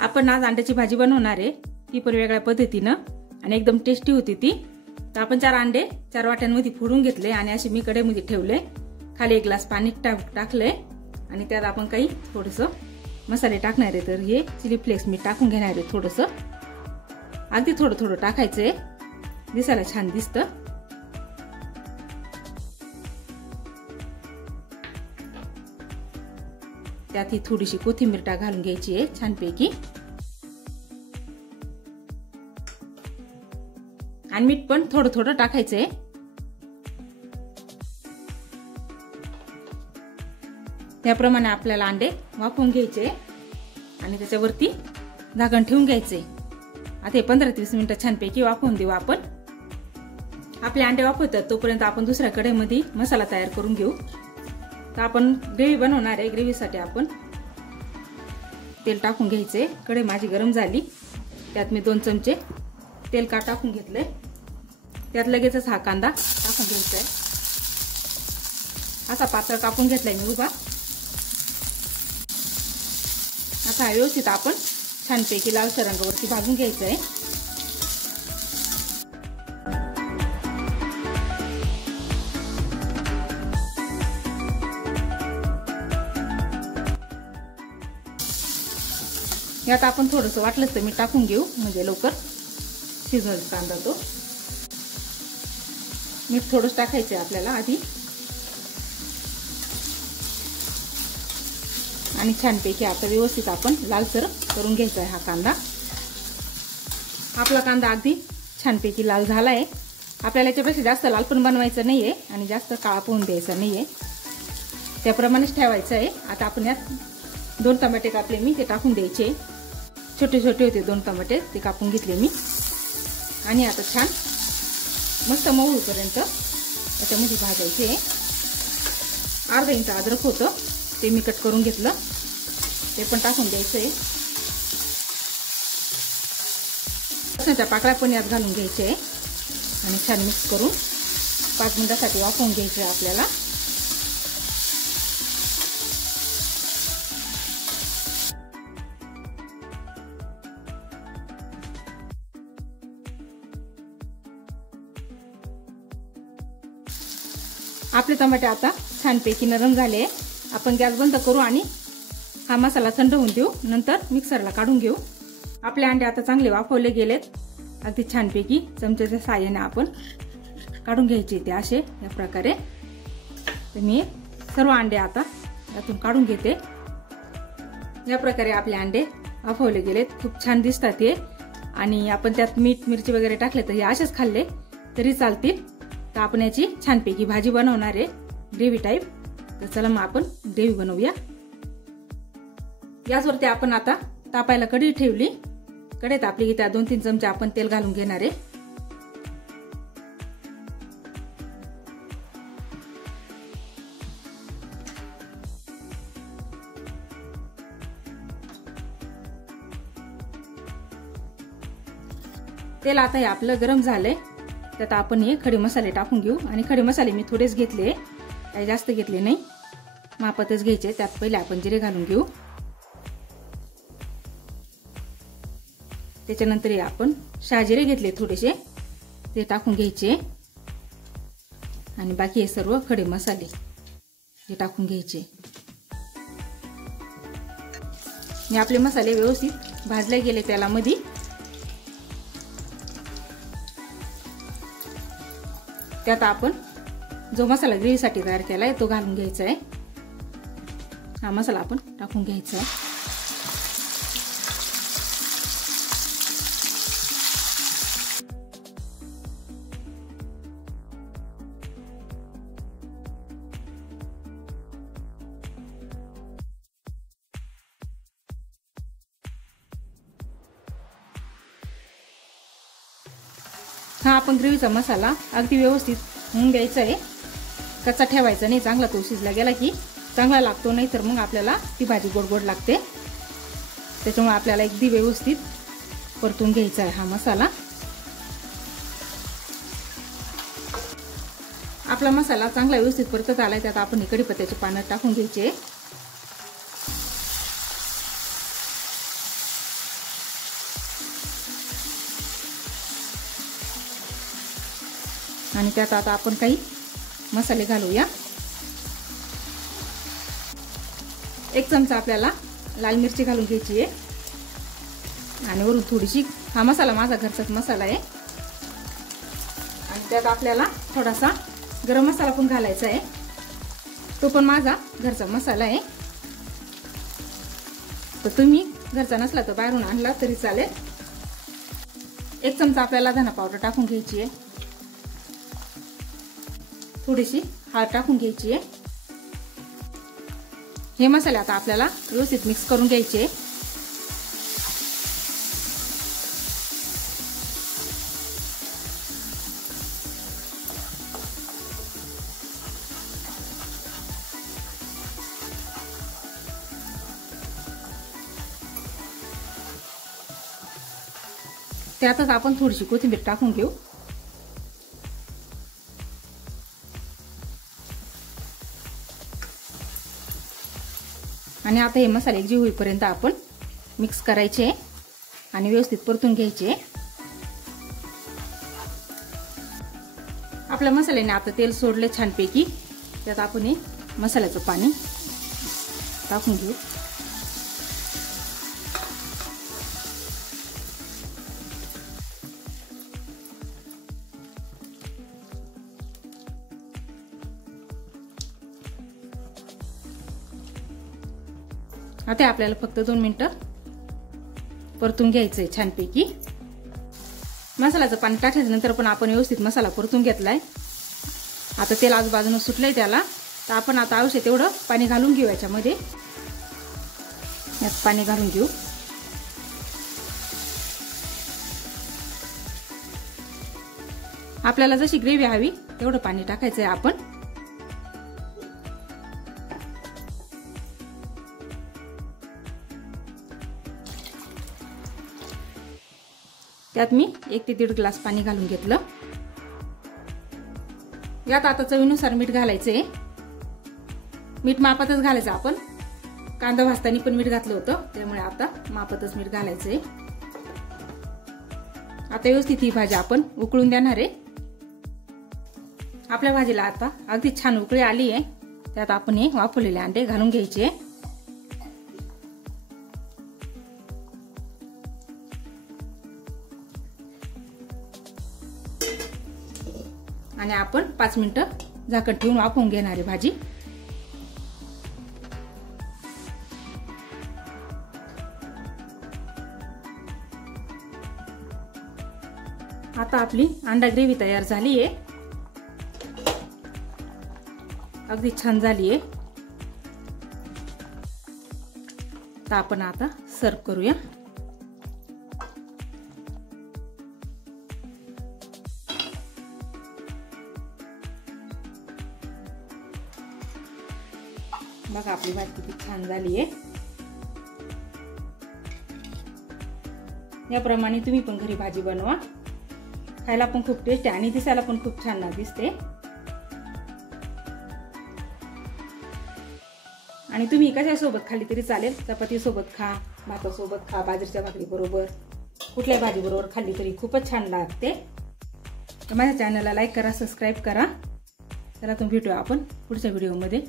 आपण आज अंड्याची भाजी बनवणार आहे, ती पण वेगळ्या पद्धतीने आणि एकदम टेस्टी होती ती। तर आपण 4 अंडे 4 वाट्यांमध्ये फोडून घेतले आणि असे मी कढईमध्ये ठेवले। खाली 1 ग्लास पाणी टाकले आणि त्यात आपण काही थोडंसं मसाले टाकणार आहे। तर हे चिली फ्लेक्स मी टाकून घेणार आहे थोडंसं, अगदी थोडं थोडं टाकायचंय, दिसायला छान दिसतं। त्यात ही थोडीशी कोथिंबीर घालून घ्यायची आहे छानपैकी, आणि मीठ पण थोडं थोडं टाकायचंय। त्याप्रमाणे आपल्याला अंडे वाफवून घ्यायचे आणि त्याच्यावरती झाकण ठेवून घ्यायचे। आता हे 15 ते 20 मिनिटं छानपैकी वाफवून देऊ आपण। आपले अंडे वाफवतात तोपर्यंत आपण दुसऱ्या कढईमध्ये मसाला तयार करून घेऊ। तर आपण ग्रेव्ही बनवणार आहे, ग्रेव्हीसाठी आपण तेल टाकून घ्यायचे। कढई माझी गरम झाली, त्यात मी 2 चमचे तेल टाकून घेतले। त्यात लगेचच हा कांदा टाकून घ्यायचा आहे, असा पातळ कापून घेतलाय मी उभा। आता व्यवस्थित आपण छानपैकी लालसर रंगावरती भाजून घ्यायचं आहे। यात आपण थोडंसं वाटलंच तर मीठ टाकून घेऊ, म्हणजे लवकर शिजवल कांदा तो। मीठ थोडंच टाकायचं आहे आपल्याला आधी, आणि छानपैकी आता व्यवस्थित आपण लालसर करून घ्यायचा आहे हा कांदा। आपला कांदा अगदी छानपैकी लाल झाला आहे। आपल्याला याच्यापेक्षा जास्त लाल पण बनवायचं नाहीये आणि जास्त काळा पण द्यायचा नाहीये, त्याप्रमाणेच ठेवायचं आहे। आता आपण यात 2 टमाटे कापले मी, ते टाकून द्यायचे। छोटे छोटे होते 2 टमाटे, ते कापून घेतले मी। आणि आता छान मस्त मऊ होईपर्यंत याच्यामध्ये भाजायचे। अर्धा इंच अद्रक होतं, ते मी कट करून घेतलं, ते पण टाकून द्यायचंय। लसणाच्या पाकळ्या पण यात घालून घ्यायचे आणि छान मिक्स करून 5 मिनिटांसाठी वाफवून घ्यायचे आपल्याला। आपले टमाटे आता छानपैकी नरम झाले। आपण गॅस बंद करू आणि हा मसाला थंड होऊन देऊ, नंतर मिक्सरला काढून घेऊ। आपले अंडे आता चांगले वाफवले गेलेत, अगदी छानपैकी चमच्याच्या साहाय्याने आपण काढून घ्यायचे ते असे या प्रकारे। तर मी सर्व अंडे आता यातून काढून घेते। या प्रकारे आपले अंडे वाफवले गेलेत, खूप छान दिसतात हे। आणि आपण त्यात मीठ मिरची वगैरे टाकले तर हे असेच खाल्ले तरी चालतील। तर आपण याची छानपैकी भाजी बनवणार आहे, ग्रेव्ही टाईप। तर चला मग आपण ग्रेव्ही बनवूया। गॅसवरती आपण आता तापायला कढई ठेवली। कढई तापली की त्यात 2-3 चमचे आपण तेल घालून घेणार आहे। तेल आता हे आपलं गरम झालंय, त्यात आपण हे खडे मसाले टाकून घेऊ। आणि खडे मसाले मी थोडेच घेतले, काही जास्त घेतले नाही, मापातच घ्यायचे। त्यात पहिले आपण जिरे घालून घेऊ, त्याच्यानंतर आपण शहाजिरे घेतले थोडेसे, ते टाकून घ्यायचे। आणि बाकी हे सर्व खडे मसाले हे टाकून घ्यायचे। आणि आपले मसाले व्यवस्थित भाजले गेले तेलामध्ये। त्यात आपण जो मसाला ग्रेव्हीसाठी तयार केलाय तो घालून घ्यायचा आहे। हा मसाला आपण टाकून घ्यायचा आहे। हा आपण ग्रेव्हीचा मसाला अगदी व्यवस्थित होऊन द्यायचा आहे, कच्चा ठेवायचा नाही। चांगला तो शिजला गेला की चांगला लागतो, नाही तर मग आपल्याला ती भाजी गोड गोड लागते। त्याच्यामुळे आपल्याला अगदी व्यवस्थित परतून घ्यायचा आहे हा मसाला। आपला मसाला चांगला व्यवस्थित परतत आलाय, त्यात आपण कढीपत्त्याचे पानं टाकून घ्यायचे। आणि त्यात आता आपण काही मसाले घालूया। 1 चमचा आपल्याला लाल मिरची घालून घ्यायची आहे आणि वरून थोडीशी, हा मसाला माझा घरचाच मसाला आहे, आणि त्यात आपल्याला थोडासा गरम मसाला पण घालायचा आहे, तो पण माझा घरचा मसाला आहे। तर तुम्ही घरचा नसला तर बाहेरून आणला तरी चालेल। 1 चमचा आपल्याला धना पावडर टाकून घ्यायची आहे, थोडीशी हळद टाकून घ्यायची आहे। हे मसाले आता आपल्याला व्यवस्थित मिक्स करून घ्यायचे। त्यातच आपण थोडीशी कोथिंबीर टाकून घेऊ। आणि आता हे मसाले एकजीव होईपर्यंत आपण मिक्स करायचे आणि व्यवस्थित परतून घ्यायचे। आपल्या मसाल्याने आता तेल सोडले छानपैकी, त्यात आपण हे मसाल्याचं पाणी टाकून घेऊ। आता आपल्याला फक्त 2 मिनिटं परतून घ्यायचंय छानपैकी। मसाल्याचं पाणी टाकल्यानंतर पण आपण व्यवस्थित मसाला परतून घेतलाय। आता तेल आजूबाजूने सुटलंय त्याला, तर आपण आता आवश्यक तेवढं पाणी घालून घेऊ याच्यामध्ये। यात पाणी घालून घेऊ। आपल्याला जशी ग्रेव्ही हवी तेवढं पाणी टाकायचंय आपण। त्यात मी 1 ते 1.5 ग्लास पाणी घालून घेतलं। यात आता चवीनुसार मीठ घालायचंय। मीठ मापातच घालायचं, आपण कांदा भाजताना पण मीठ घातलं होतं, त्यामुळे आता मापातच मीठ घालायचंय। आता व्यवस्थित ही भाजी आपण उकळून देणार आहे। आपल्या भाजीला आता अगदी छान उकळी आली आहे, त्यात आपण हे वाफवलेले अंडे घालून घ्यायचे आणि आपण 5 मिनिटं झाकण ठेवून वाफवून घेणार आहे भाजी। आता आपली अंडा ग्रेव्ही तयार झाली आहे, अगदी छान झाली आहे। तर आपण आता सर्व करूया। बघा आपली भाजी किती छान झाली आहे। याप्रमाणे तुम्ही पण घरी भाजी बनवा, खायला पण खूप टेस्ट आहे आणि दिसायला पण खूप छान दिसते। आणि तुम्ही कशा सोबत खाल्ली तरी चालेल, चपाती सोबत खा, भातासोबत खा, बाजरीच्या भाकरी बरोबर, कुठल्या भाजी बरोबर खाल्ली तरी खूपच छान लागते। तर माझ्या चॅनलला लाईक करा, सबस्क्राईब करा। चला तुम्ही भेटूया आपण पुढच्या व्हिडिओमध्ये।